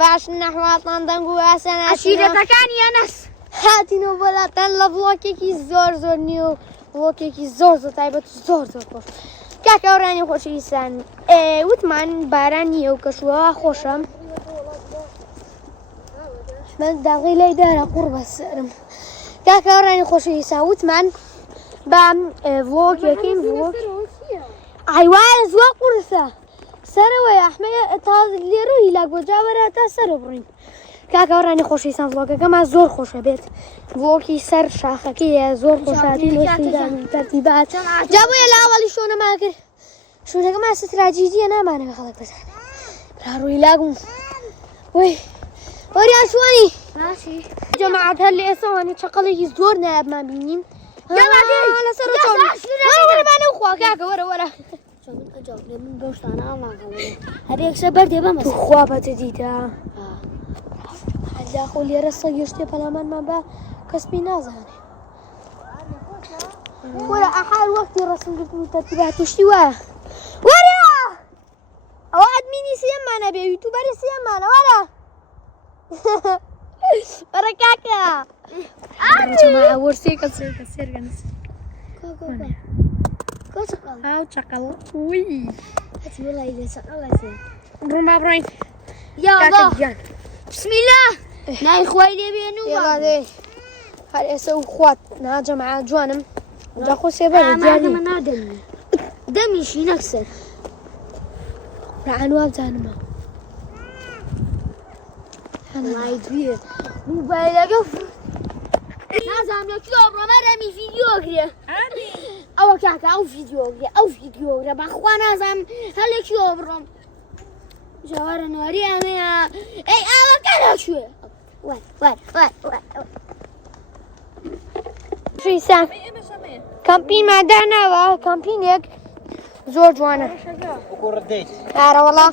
باش نەحواتان دەنگ و ئاسان عشیرەتەکانی ئەنەس هاتینەوە بەلاتان لە ڤڵۆگێکی زۆر نییە و ڤڵۆگێکی زۆر تایبەت زۆر خۆش. کاکە ئەوڕانی خۆشەویستان وتمان باران نییە و کەشوهەوا خۆشە. من داغی لای دارە قوڕ بەسەرم. کاکە ئەوڕانی خۆشەویستان وتمان بە ڤڵۆگ یەکەین ڤڵۆگ ئایوایە زۆر قورسە سەرەوەی ئەحمەیە تا لێرە و هیلاک بۆ جاوەرە تا سەرە بڕین. کاکە ئەوڕانی خۆشەویستان ڤڵۆگەکەمان زۆر خۆشە بێت ڤڵۆگی سەر شاخەکەیە زۆر خۆشاتی تەرتیبات جا بۆیە لە ئاوەڵی شۆنەمان کرد شوونەکەمان ستراجیزیە نامانەوە خەڵک بزان ڕاڕووی لاگوم وەی وەریان شوانی جەماعەت هەر لە ئێستاوانی چەقەڵێکی زۆر نایابمان بینیم لەسەر وەرەمانە خوا کاکە وەرە من بەشتانە ئەڵاغەڵێ هەر یەکسە بەردێ بەمە تو خوا بەتە دیدا داخۆ لێرە سەگی شتێ پەلامانمان بە کەسبی نازانێ وەرە ئەحال وەختی ڕەسمگرتن و تەرتیبات توشتی وایە وەرە ئەوە ئەدمینی سێممانە بێ یوتوبەری سێممانە وەرە وەرە کاکە وەرسێکە سێرگەنس ئاو چەقەڵ وی هەتی وڵی لێ چەقەڵە سێ ڕوون با بڕۆین یاڵا بسمیلا نای خوای لێ بێن و یاڵادێ هەر ئێستا و خوات ناجەماعە جوانم جا خۆ سێبەرە دیاری ئامادەمە نادەمی دەمیشی نەکسەر ڕعان وابزانمە وڵی دوێ موبایلەکە نازانم لەکوێ ڕۆمەرەمی ڤیدیۆگرێ ئەوە کاکە ئەو ڤیدیۆگرێ بەخوا نازانم هەر لەکوێ بڕۆم جاوارە نواری ئەمەیە ئەی ئاوەکە لەکوێ شویسان کەمپینماندا ناوە کەمپینێک زۆر جوانە ئارەوەڵا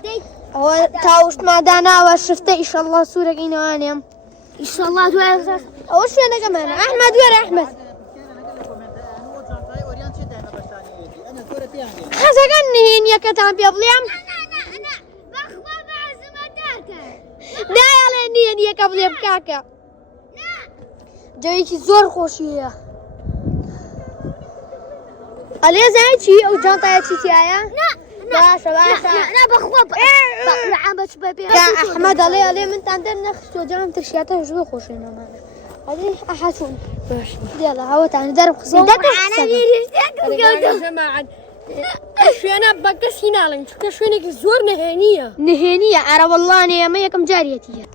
ئەوە تاوشتمادا ناوە شفتە ئیشەڵڵا سوورەکەی نەوانێم ئیشەڵڵا دوای ئەوە شوێنەکەمانە ئەحمەد وێرە ئەحمەد حەزەکەن نهێنیەکەتان پێ بڵێم نایەڵێ نهێنیەکە بڵێم کاکە جەوێکی زۆر خۆشیە ئەلێ زای چی ئەو جانتایە چی تایە باشە ئەحمەد ئەڵێ منتان دەرنەخستۆ جام ترشیاتە زۆر خۆشێنەمانە ئەڵێ ئەحەچوون باش دێڵە هەوەتان دەرم قسەی شوێنە بە کەسی ناڵێن چکە شوێنێکی زۆر نهێنیە ئارەوەڵڵانێ ئەمە یەکەم جاریەتیە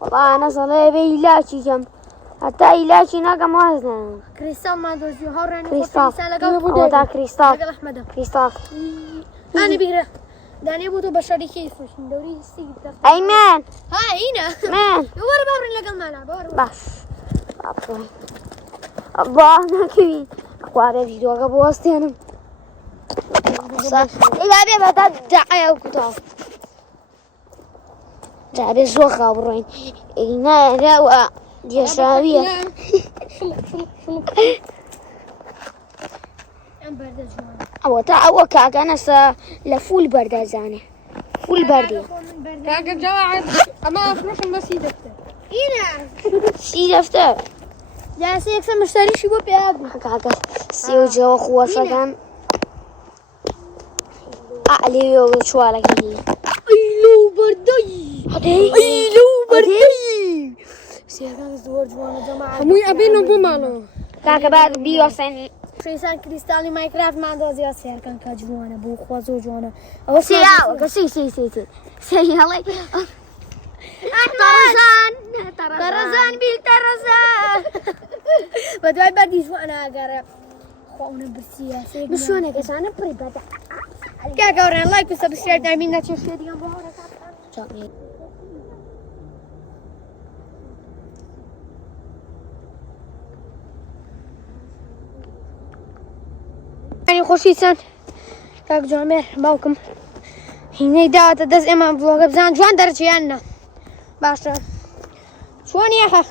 وڵا نەزەڵێ بێ هیلاکی کەم هەتا هیلاکی ناکەم وازنە کریستاڵمان دۆزی هەوڕانی کریستاڵ تا کریستاڵ ئەنی بیرە دانێ بوو تۆ بە شەریکی فۆشین دەوری هستی ئەیمێن ها هینە من وەرە باڕین لەگەڵمانە باش با ناکەوین خوارە ڤیدیۆکە بوەستێنم بێ بەتا جاعە و کوتاو جابێ زۆر خاو بڕۆین نایەوە دیێشاویە ئەوە تا ئەوە کاکە نەسە لە فول بەردەزانێ فول بەردێ کاکە جەواعەت ئەمە ئەفرۆشم بە سی دەفتەر سی دەفتەر جاسە یەکسەر مشتریشی بۆ پێ بوو کاکە سی و جەوە خۆشەکان لێوێ چوارەکەی ئەیلو بەردەی سێگان زۆر جوانە جەماعەت هەمووی ئەبێنەوە بۆ ماڵەوە کاکە بعد بیوەسێنی شویسان کریستاڵی مایکرافمان دۆزیە سێرکەن کە جوانە بوو خوا زۆر جوانە ئەوە سێیاوەکە سی هەڵێ طرزان بالطرزان بدوي بدي شو أنا أقرأ خونا بالسياسة بشونك أنا بري بدأ كا قورن لايك وسبسكرايب نعملنا تشوفوا ديال بهارة يعني خوشیسان کاک جوامێر باوکم هینەی داوەتە دەست ئێمان بڵۆگە بزان جوان دەرچیاننا باشە چۆن یەخە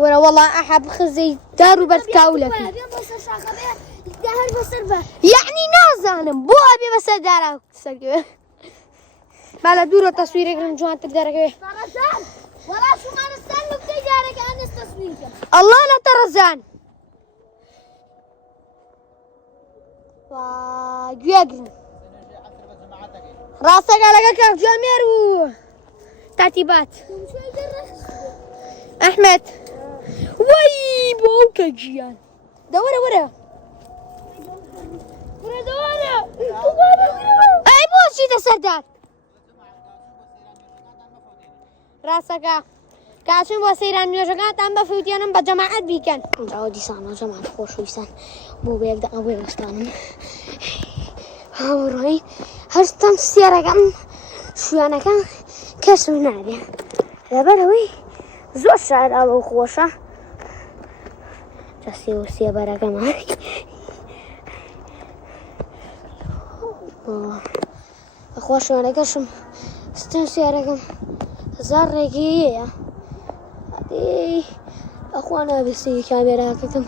وەرە وەڵا ئەحە بخزەی دار و بەرد کاولەکە یعنی نازانم بۆ ئەبێ بەسەر دارا سەرکەوێ با لە دوورە تەسویرێکن جوانتر دەرەکەوێ ئەڵڵا لە تەڕەزان گوێگرن ڕاستەکە لەگە کاک جوامێر و تاتیبات ئەحمەد وەی بۆ ئەو کە گیان دەوەرە وەرە ئەی بۆچی دەسەردار ڕاستەکە کاچون بۆ سەیران نوێژەکانتان بەفەوتیانم بە جەماعەت بیکەن جاوە دیسانە جەماعەت خۆشەویستان بۆ بەیەک دەقەوەی وەستانم هاوڕۆی هەستم سێرەکەم شوێنەکە کەسم نابێ لەبەرەوەی زۆر شارا و خۆشە جەسێ و سێبەرەکەمان بەخۆ شوێنەکەشم ستن سێرەکەم هەزار ڕێگەیەیە ئەخوا نابێستی کامێراکەکەم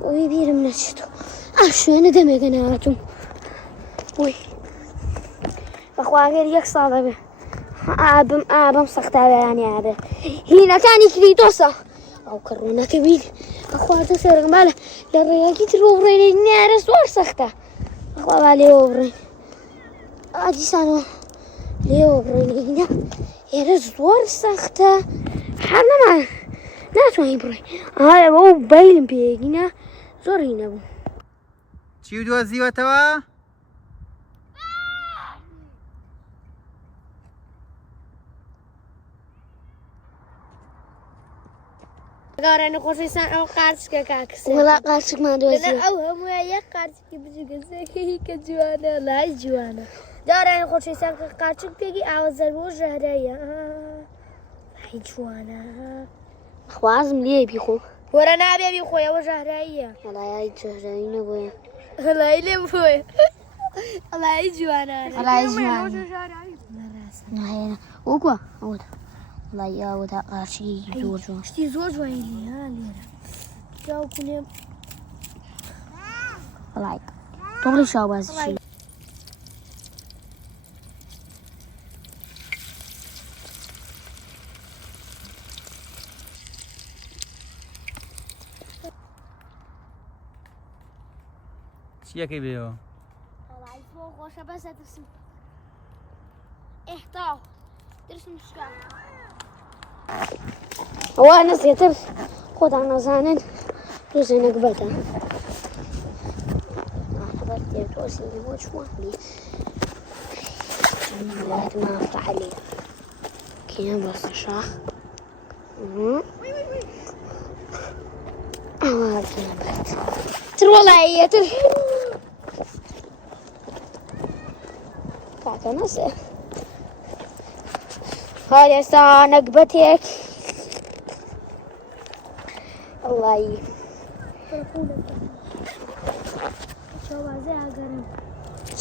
بۆی بیرم نەچێتەوە شوێنە دەمێکە نهاتوم وی بەخواگەر یەک ساڵە بێ ئابم سەختاویانی ئابێ هینەکانی کریتۆسە ئەو کڕوونەکە بین ئەخواتە سێرەکەم با لە ڕێیەکی تر بۆ بڕێنێ نیارە زۆر سەختە ئەخوا با لێوە بڕێن ئادیسانەوە لێوە بڕێنە ئێرە زۆر سەختە هەر نەما ناتوانین بڕێین ئایا بەو بەیلم پێگینە زۆر هینە بوو چی دۆزیوەتەوە؟ گەڕێنە خۆشەویستان ئەو قارچکە کاکسێ وەڵا قارچکمان دۆزیوە ئەو هەمووە یەک قارچکی بچووکەسەکەی کە جوانە لای جوانە دارێنە خۆشەویستان کە قارچک پێکی ئاوەزەر بۆ ژەهرەیە لای جوانە خوازم لێ بیخۆ وەرە نابێ بیخۆیەوە ژەهراییە وەڵای جۆژەوی نەبووە هەڵای لێ بخۆی هەڵای جوانە هەڵای جوانە ناهێنە وەکوە ئەوەتە وەڵای ئەوەتە قارچی زۆر جوان شتی زۆر جوانی لێ لێرە جاوکونێ وەڵای تۆ بڵێ شاوبازی چی چیەکەی بێەوە؟ بۆ خۆشە بەسە ترسم ئێحتاو ترسم شکا ئەوە نەزیێتر خۆتان نەزانن دۆزێنە گبەتە تۆسی بۆ چوانی ولاتما فعلي كيان بس شاخ تر والله تر كاكا نسى هاي سانك بتيك الله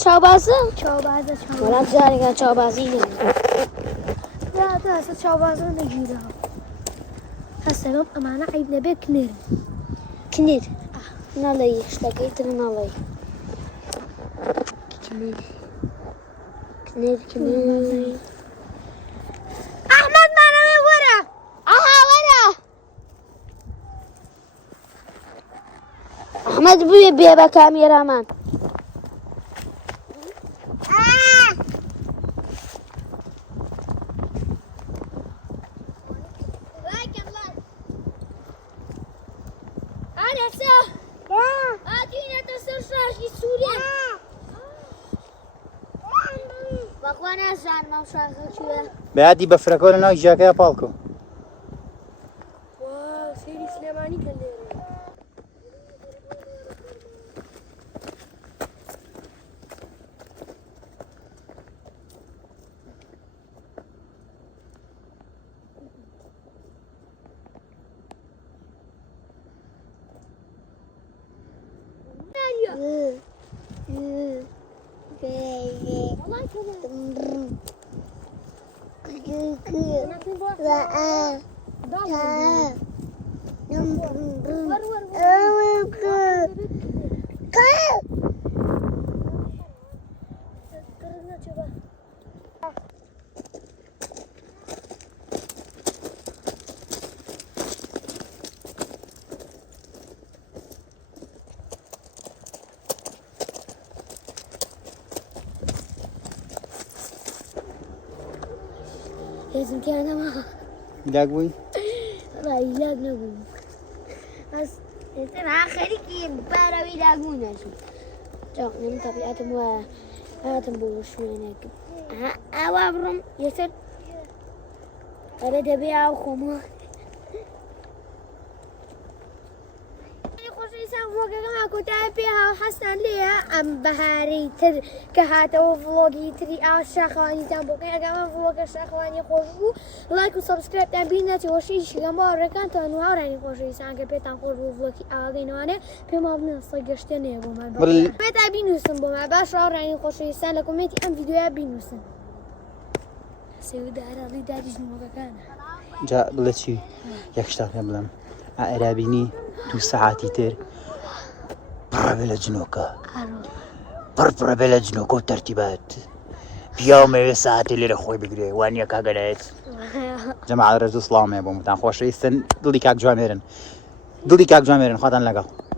چاوبازه؟ چاوبازه ولی بزاری چاوبازی نمیده لا هسه چاوبازه نگیره هسه امانه عیب نبه کنیر کنیر نالایی اشتاقی تر نالایی کنیر احمد نانمه وره آها وره احمد بیا با کامیرامان بخوانه زن ما شاخه چوه بعدی بەفرەکە لە ناو ژیاکەیە پاڵکۆ وا سێری سلێمانی کە لێرە لازم كان ما لاک بووی والله لا نقول بس انت مع خليكي باروي لاقونا شو جو من طبيعتهم وهاتم بوشوينك اوابرم يسر على دبيعة وخمار حسن ليها ام بهاري تر كهاتو فلوجي تري الشاخواني تنبوكي اگه فلوگ الشاخواني خوش بو لايك و سبسكرايب تنبين نتي وشي شلما ركان تنو هاوراني خوشي سانگه پیتان خوش بو فلوگي آگینوانه پیما بنا سگشته نه بو من پیتا بینوسن بو من باش هاوراني خوشي سان لکومنتي ام فيديوها بینوسن سيودا هرالي داريج نوغاكانا جا بڵێ چی یەک شتە پێم بڵێم ئەرابینی 2 سەعاتی تر پڕەبێ لە جنۆکە پڕ بێ لە جنۆکە و تەرتیبات پیا و مەوێ ساعتی لێرە خۆی بگرێ وانییە کاگەلایەت جەماعەت ڕێز و سڵاومێ بۆ متان خۆشەویستن دڵی کاک جوامێرن خواتان لەگەڵ